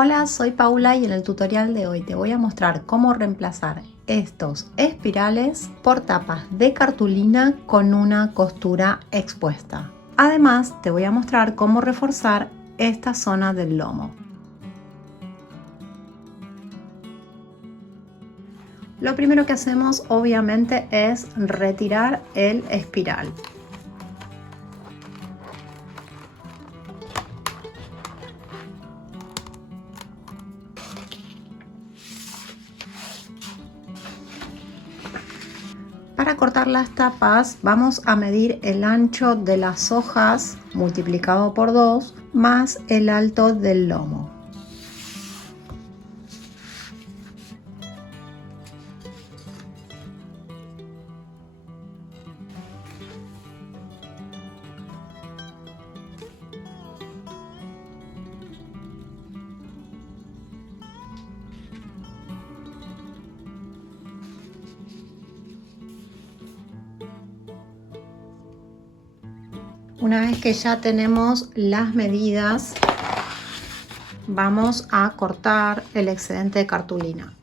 Hola, soy Paula y en el tutorial de hoy te voy a mostrar cómo reemplazar estos espirales por tapas de cartulina con una costura expuesta. Además, te voy a mostrar cómo reforzar esta zona del lomo. Lo primero que hacemos obviamente es retirar el espiral. Para cortar las tapas vamos a medir el ancho de las hojas multiplicado por 2 más el alto del lomo. Una vez que ya tenemos las medidas, vamos a cortar el excedente de cartulina.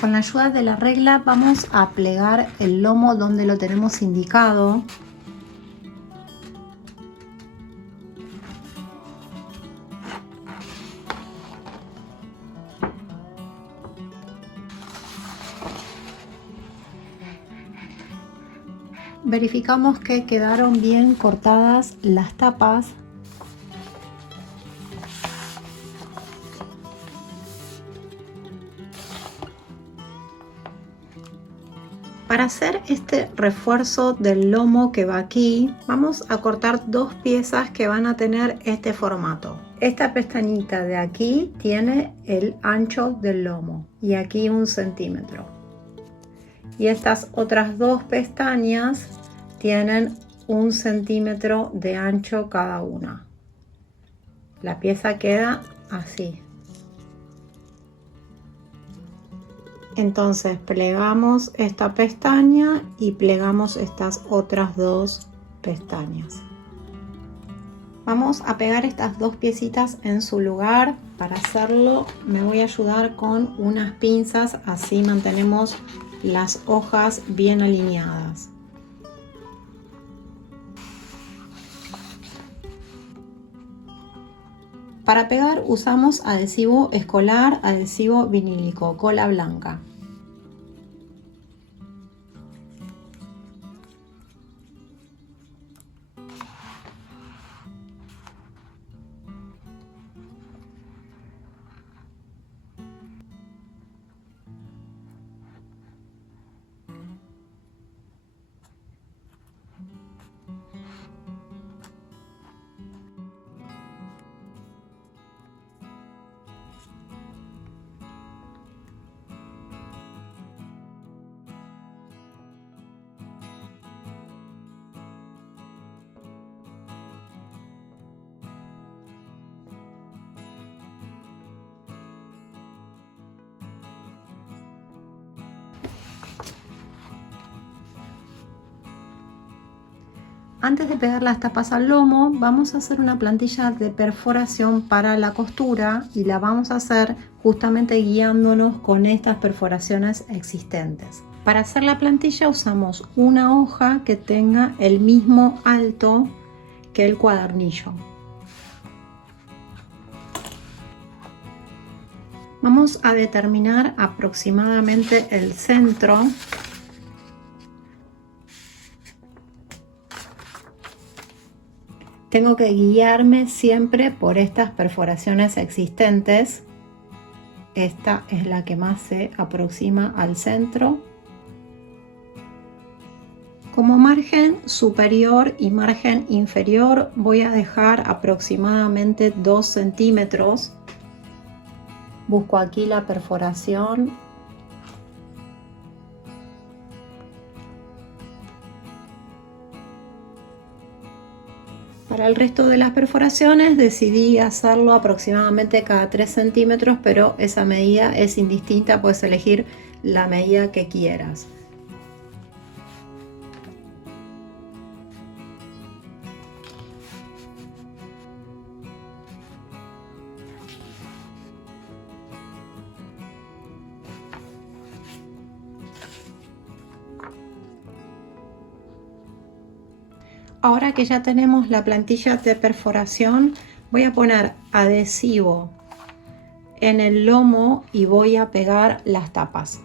Con la ayuda de la regla vamos a plegar el lomo donde lo tenemos indicado. Verificamos que quedaron bien cortadas las tapas. Para hacer este refuerzo del lomo que va aquí, vamos a cortar dos piezas que van a tener este formato. Esta pestañita de aquí tiene el ancho del lomo y aquí 1 centímetro. Y estas otras dos pestañas tienen 1 centímetro de ancho cada una. La pieza queda así. Entonces plegamos esta pestaña y plegamos estas otras dos pestañas. Vamos a pegar estas dos piecitas en su lugar. Para hacerlo me voy a ayudar con unas pinzas, así mantenemos las hojas bien alineadas. Para pegar usamos adhesivo escolar, adhesivo vinílico, cola blanca. Antes de pegar las tapas al lomo, vamos a hacer una plantilla de perforación para la costura y la vamos a hacer justamente guiándonos con estas perforaciones existentes. Para hacer la plantilla usamos una hoja que tenga el mismo alto que el cuadernillo. Vamos a determinar aproximadamente el centro. Tengo que guiarme siempre por estas perforaciones existentes. Esta es la que más se aproxima al centro. Como margen superior y margen inferior voy a dejar aproximadamente 2 centímetros. Busco aquí la perforación. Para el resto de las perforaciones decidí hacerlo aproximadamente cada 3 centímetros, pero esa medida es indistinta, puedes elegir la medida que quieras. Ahora que ya tenemos la plantilla de perforación, voy a poner adhesivo en el lomo y voy a pegar las tapas.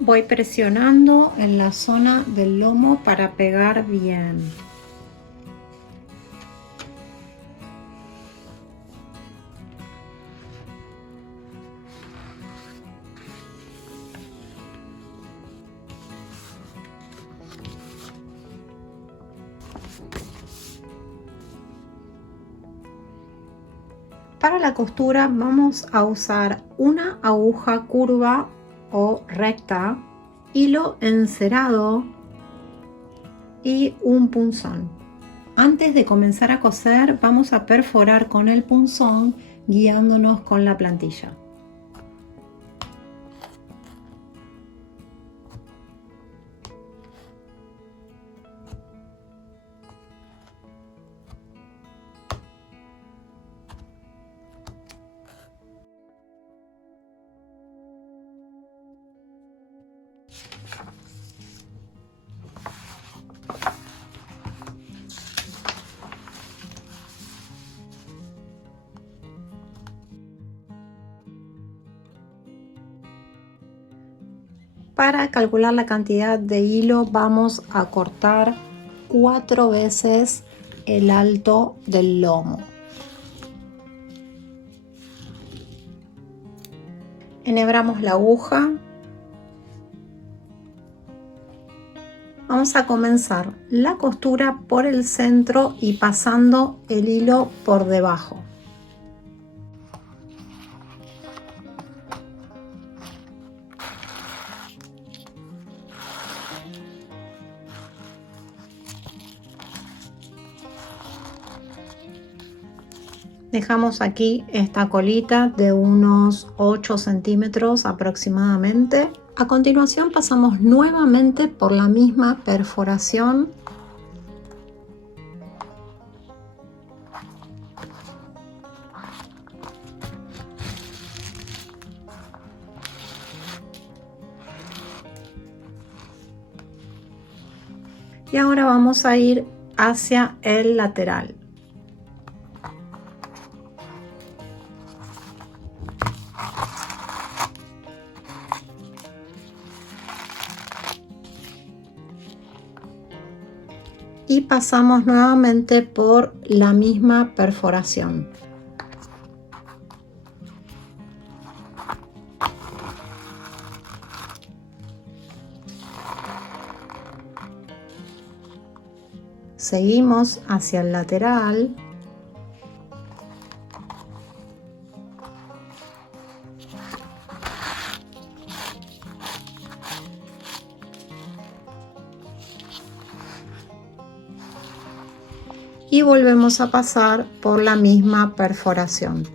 Voy presionando en la zona del lomo para pegar bien. Para la costura vamos a usar una aguja curva o recta, hilo encerado y un punzón. Antes de comenzar a coser vamos a perforar con el punzón guiándonos con la plantilla. Para calcular la cantidad de hilo vamos a cortar 4 veces el alto del lomo. Enhebramos la aguja. Vamos a comenzar la costura por el centro y pasando el hilo por debajo. Dejamos aquí esta colita de unos 8 centímetros aproximadamente. A continuación pasamos nuevamente por la misma perforación. Y ahora vamos a ir hacia el lateral. Y pasamos nuevamente por la misma perforación. Seguimos hacia el lateral. Y volvemos a pasar por la misma perforación.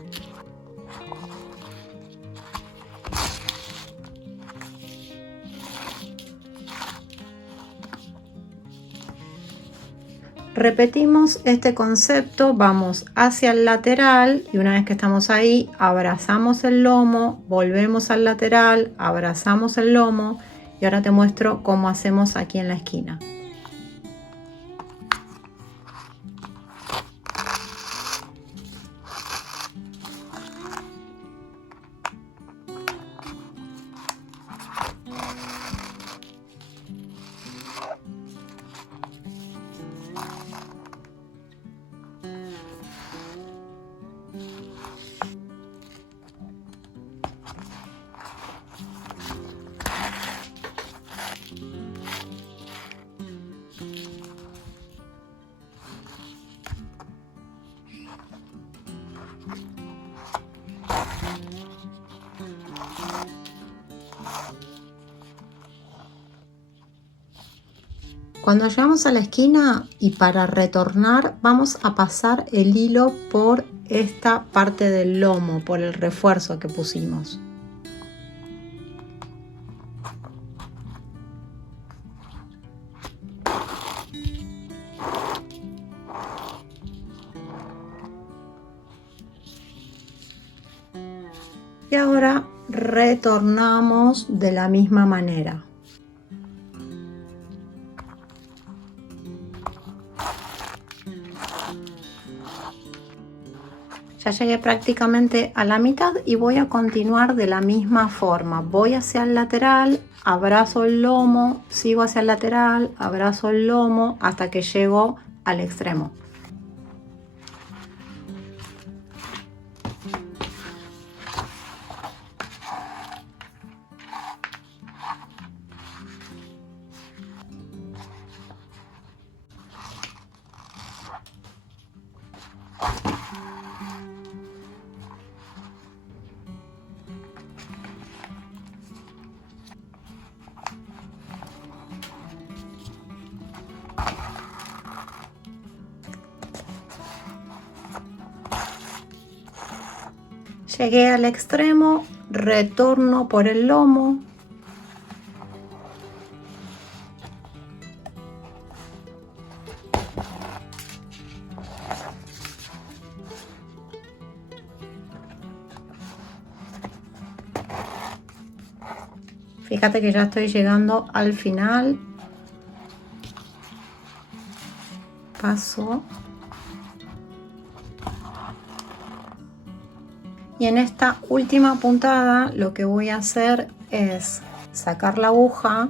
Repetimos este concepto, vamos hacia el lateral y una vez que estamos ahí, abrazamos el lomo, volvemos al lateral, abrazamos el lomo y ahora te muestro cómo hacemos aquí en la esquina. Cuando llegamos a la esquina y para retornar vamos a pasar el hilo por esta parte del lomo por el refuerzo que pusimos. Y ahora retornamos de la misma manera. Ya llegué prácticamente a la mitad y voy a continuar de la misma forma. Voy hacia el lateral, abrazo el lomo, sigo hacia el lateral, abrazo el lomo hasta que llego al extremo. Llegué al extremo, retorno por el lomo. Fíjate que ya estoy llegando al final. Paso. Y en esta última puntada lo que voy a hacer es sacar la aguja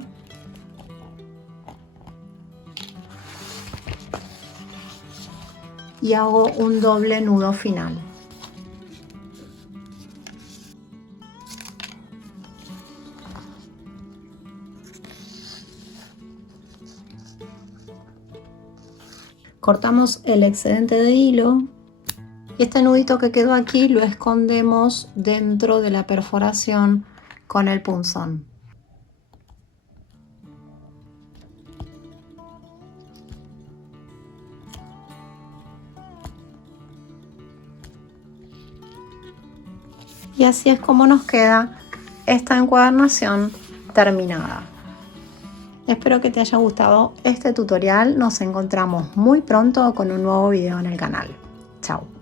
y hago un doble nudo final. Cortamos el excedente de hilo y este nudito que quedó aquí lo escondemos dentro de la perforación con el punzón. Y así es como nos queda esta encuadernación terminada. Espero que te haya gustado este tutorial. Nos encontramos muy pronto con un nuevo video en el canal. Chao.